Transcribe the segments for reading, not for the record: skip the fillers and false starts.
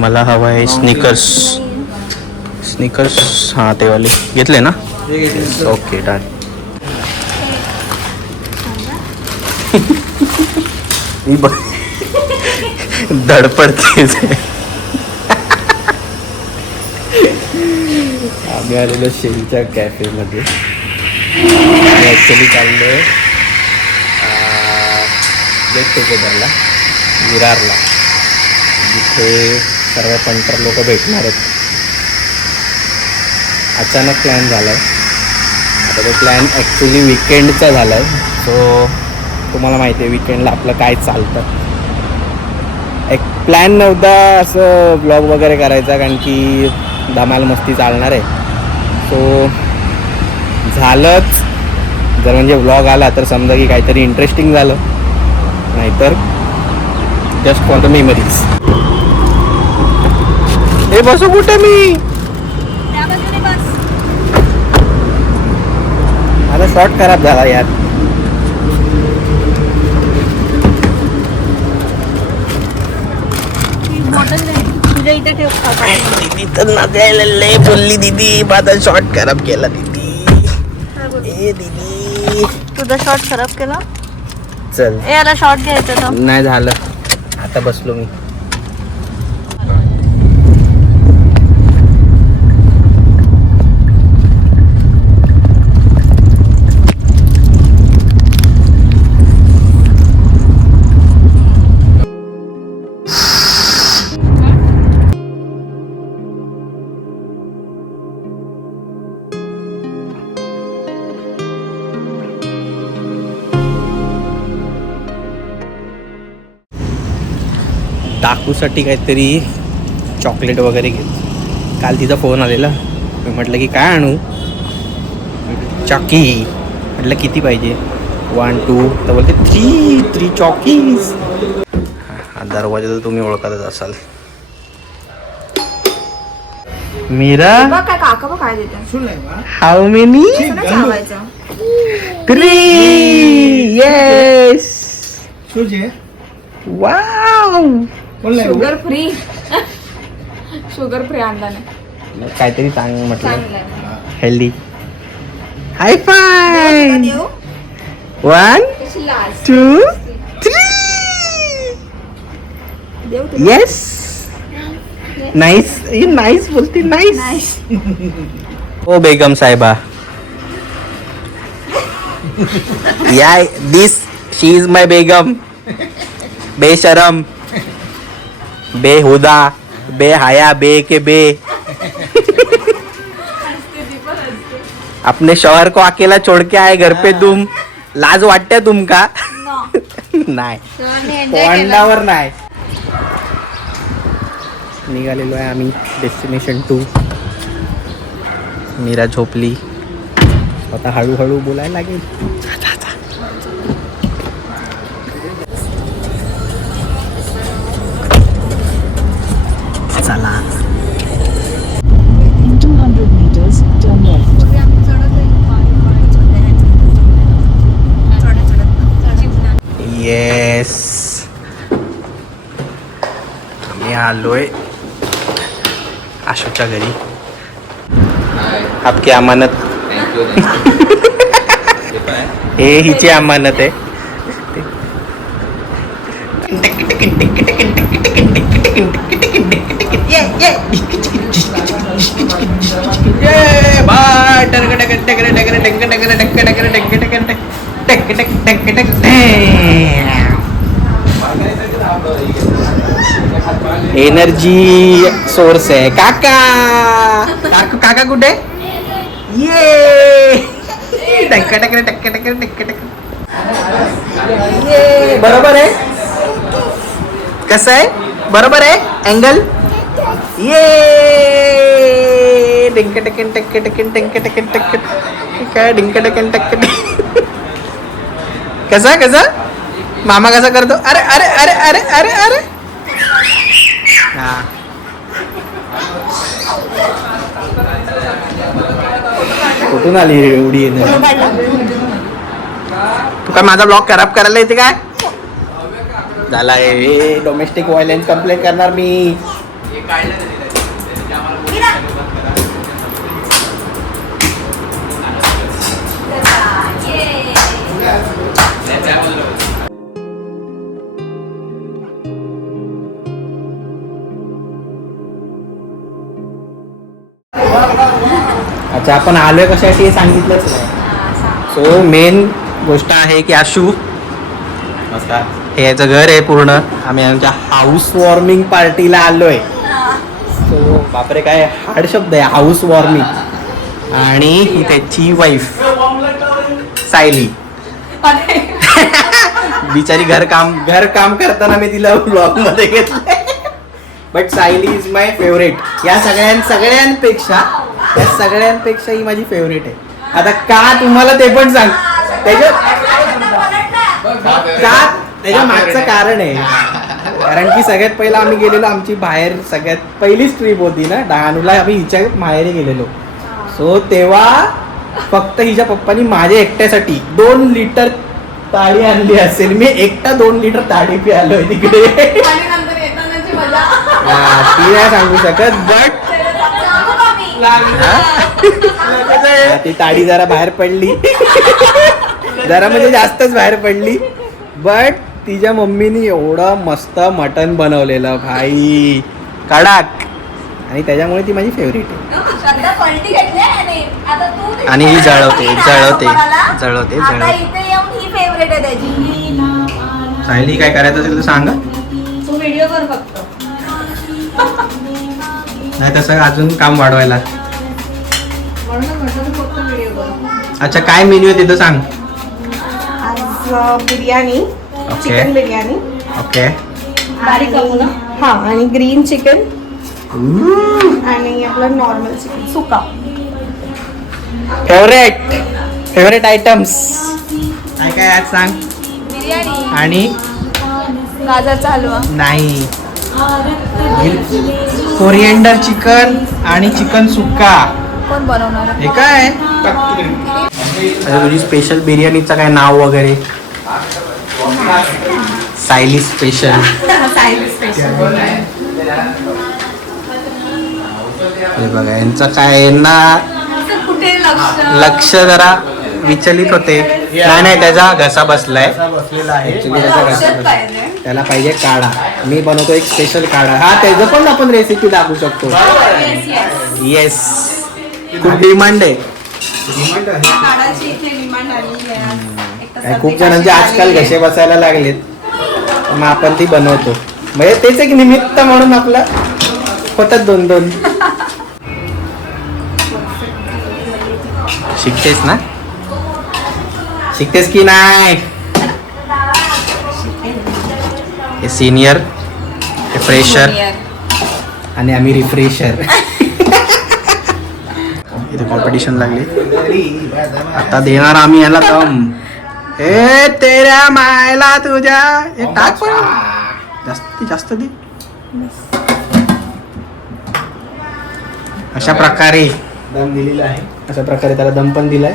मला हवा आहे स्निकर्स. स्निकर्स हां ते वाले घेतले ना. Okay done. धडपडते. आम्ही आलेलो शेलच्या कॅफेमध्ये. ॲक्च्युली चाललो आहे गेट टुगेदरला विरारला, जिथे सर्व पंटर लोक भेटणार आहेत. अचानक प्लॅन झाला आहे. आता तो प्लॅन ॲक्च्युली विकेंडचा झाला आहे. सो तुम्हाला माहिती आहे विकेंडला आपलं काय चालतं. एक प्लॅन नव्हता असं ब्लॉग वगैरे करायचा, कारण की धमाल मस्ती चालणार आहे. सो झालंच. जर म्हणजे व्लॉग आला तर समजा की काहीतरी इंटरेस्टिंग झालं, नाहीतर जस्ट फॉर द मेमरीज. हे बसू कुठे मी? माझा शॉट खराब झाला यार. दीदी तर नगायला लय बोलली. दीदी माझा शॉट खराब केला. दीदी ए दीदी तुझा शॉट खराब केला. चल याला शॉट घ्यायचा तर नाही झालं. आता बसलो मी. दाखूसाठी काहीतरी चॉकलेट वगैरे घेत. काल तिचा फोन आलेला. मी म्हटलं की काय आणू. चॉकी म्हटलं किती पाहिजे. 1 2 तर बोलते 3 चॉकीज. हा दरवाजा तर तुम्ही ओळखतच असाल. मीरा काय काका बघ काय देते. How many 3 yes. Wow sugar free. Sugar free आणला नाही. काहीतरी चांग म्हटलं हेल्दी. हाय फाय. 1 2 3 येस. नाईस. नाईस बोलते. नाईस. ओ बेगम साहेबा. या दिस शी इज माय बेगम. बेशरम, बेहुदा, बेहया, बे के बे. अपने शौहर को अकेला छोड़ के आए घर पे तुम. लाज वाटते तुमका? नाही. पॉइंटावर नाही. निघालेलो आहे आम्ही डेस्टिनेशन 2. मीरा झोपली. आता हळूहळू बोलायला लागेल. चला. In 200 meters, turn left. Yes. आम्ही आलोय आशूच्या घरी. आपकी अमानत. हे हिची अमानत आहे. एनर्जी सोर्स आहे. काका काका कुठे? ये बरोबर आहे. कसं आहे? बरोबर आहे अँगल. ये डिंक टकन टक टकन टंक टकन टक काय डिंक टकन टक. कसा कसा मामा कसा करतो. अरे अरे अरे अरे अरे अरे. हा कुठून आली एवढी एनर्जी. तू काय माझा ब्लॉग खराब करायला येते काय? झालाय डोमेस्टिक व्हायलन्स कंप्लेंट करणार मी. अच्छा आपण आलोय कशासाठी हे सांगितलंच नाही. सो मेन गोष्ट आहे की आशू हे याचं घर आहे पूर्ण. आम्ही आमच्या हाऊस वॉर्मिंग पार्टीला आलोय. सो बापरे काय हार्ड शब्द आहे हाऊस वॉर्मिंग. आणि ही त्याची वाईफ सायली. बिचारी घर काम करताना मी तिला ब्लॉग मध्ये घेतलंय. But Sayali is my favourite. या सगळ्यांपेक्षा ही माझी फेवरेट आहे. आता का तुम्हाला ते पण सांग. त्याच्या मागचं कारण आहे. कारण की सगळ्यात पहिला आम्ही गेलेलो आमची बाहेर सगळ्यात पहिलीच ट्रिप होती ना डहाणूला. आम्ही हिच्या माहेरी गेलेलो. सो तेव्हा फक्त हिच्या पप्पानी माझ्या एकट्यासाठी 2 लिटर ताडी आणली असेल. मी एकटा 2 लिटर ताडी प्यालोय तिकडे. ती नाही सांगू शकत. बट ती ताडी जरा बाहेर पडली. जरा म्हणजे जास्तच बाहेर पडली. बट तिच्या मम्मीनी एवढं मस्त मटन बनवलेलं भाई कडक. आणि त्याच्यामुळे ती माझी फेवरेट आहे. आणि ही जळवते. सायली काय करायचं असेल तर सांगा. तू व्हिडिओ कर फक्त. नाही तसं अजून काम वाढवायला. अच्छा काय मेन्यू आहे तिथं सांग. आज बिर्याणी चिकन बिर्याणी. ओके. बारीक हा आणि ग्रीन चिकन आणि आपलं नॉर्मल चिकन सुका. फेवरेट आयटम्स काय काय आज सांग. बिर्याणी आणि गाजरचा हलवा. नाही कोरिएंडर चिकन आणि चिकन सुक्का. कोण बनवणार. हे काय तुझी स्पेशल बिर्याणीचं काय नाव वगैरे. सायली स्पेशल. हे बघा यांचं काय यांना कुठे लक्ष जरा विचलित होते. नाही त्याचा घसा बसलाय. ऍक्च्युली त्याचा घसा बसलाय. त्याला पाहिजे काढा. मी बनवतो एक स्पेशल काढा. हा त्याचं पण आपण रेसिपी दाखवू शकतो. येस खूप डिमांड आहे. खूप जणांचे आजकाल घसे बसायला लागलेत. मग आपण ती बनवतो. म्हणजे तेच एक निमित्त म्हणून आपलं होतात 2-2. शिकतेस ना. शिकतेस की नाही. हे सिनियर हे फ्रेशर आणि आम्ही रिफ्रेशर. इथे कॉम्पिटिशन लागली. आता देणार आम्ही याला दम. हे तेऱ्या मायला तुझ्या हे टाक पण जास्त दे. अशा प्रकारे दम दिलेला आहे. अशा प्रकारे त्याला दम पण दिलाय.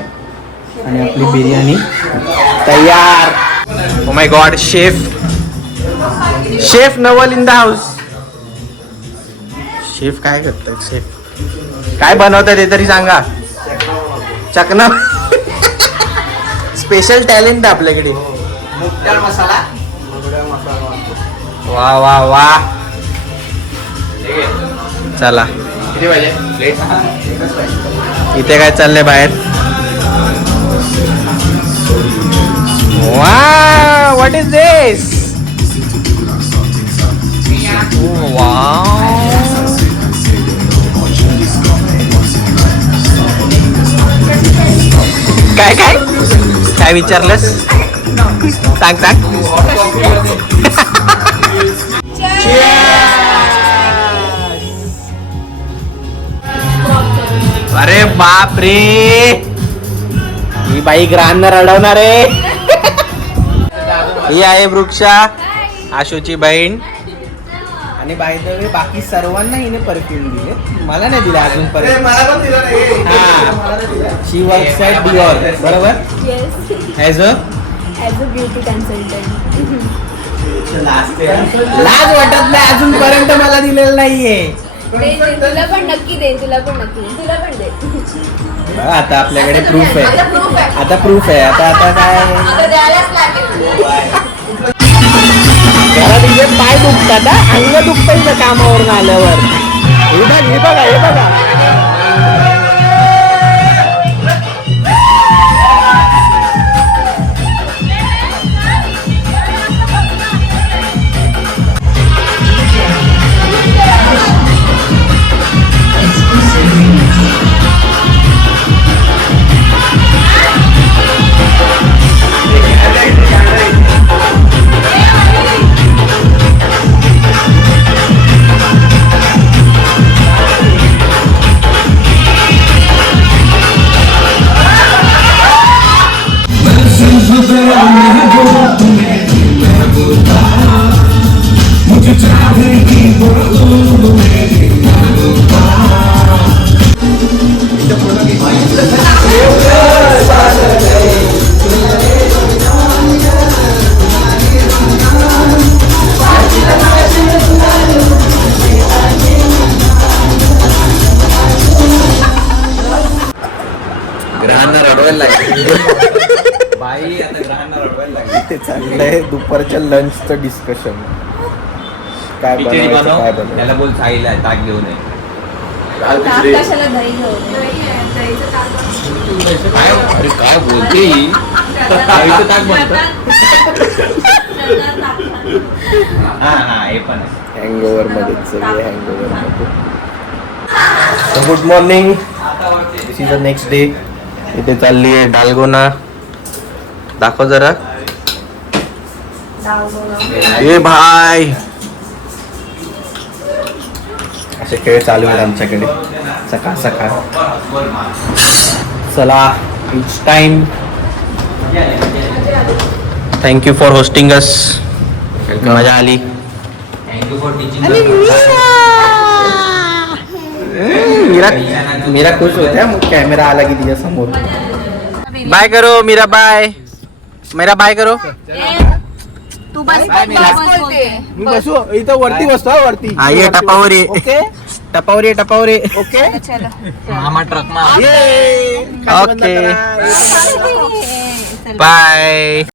आणि आपली बिर्याणी तयार. Oh my God chef Naval in the house. Chef काय करताय. शेफ काय बनवताय ते तरी सांगा. चकना स्पेशल टॅलेंट आहे आपल्याकडे. मसाला वा वा वा. चला इथे काय चाललंय बाहेर. वा व्हॉट इज दिस. वाव काय काय काय विचारलंस. सांग. अरे बाप रे ही बाई ग्रांड रडवणार आहे. ही आहे वृक्षा आशूची बहीण. आणि बाय द वे बाकी सर्वांना हिने परफ्यूम दिले. मला नाही दिला अजून perfume. She works at Dior बरोबर. As a beauty consultant. लाज वाटत नाही अजूनपर्यंत मला दिलेलं नाहीये. तुला पण नक्की दे, तुला पण नक्की दे, तुला पण दे. बघा, आता आपल्याकडे प्रूफ आहे. आता proof आहे. आता प्रूफ आहे. आता काय आता द्यायलाच लागेल. घरात इथे पाय दुखतात हा? अंग दुखतं इथं कामावरून आल्यावर. हे बघा हे बघा. इथे चाललंय दुपारच्या लंचचं डिस्कशन. काय बनवायचं काय बनवायचं. त्याला बोल साईला ताक घेऊन ये. ताक कशाला दही घेऊन? काय अरे काय बोलते ही? ताईचं ताक बनतं. हा हा हे पण आहे. हँगओव्हर मध्ये सगळे हँगओव्हर मध्ये. So good morning. This is the next day. इथे चालली आहे डालगोना. दाखव जरा. ए भाई, असे खेळ चालू आहेत आमच्याकडे सकाळ सकाळ. चला, it's time. Thank you for hosting us. मजा आली. Thank you for teaching. मीरा खुश होत्या मग कॅमेरा आला की तिच्या समोर. बाय करो मीरा. बाय मेरा बाय करो. तू बस बोलते. मी बसू इथं वरती बसतो वरती. ये टपावर ये. ओके टपावर ये टपावर ये. ओके मामा ट्रक मा. ओके चल. बाय.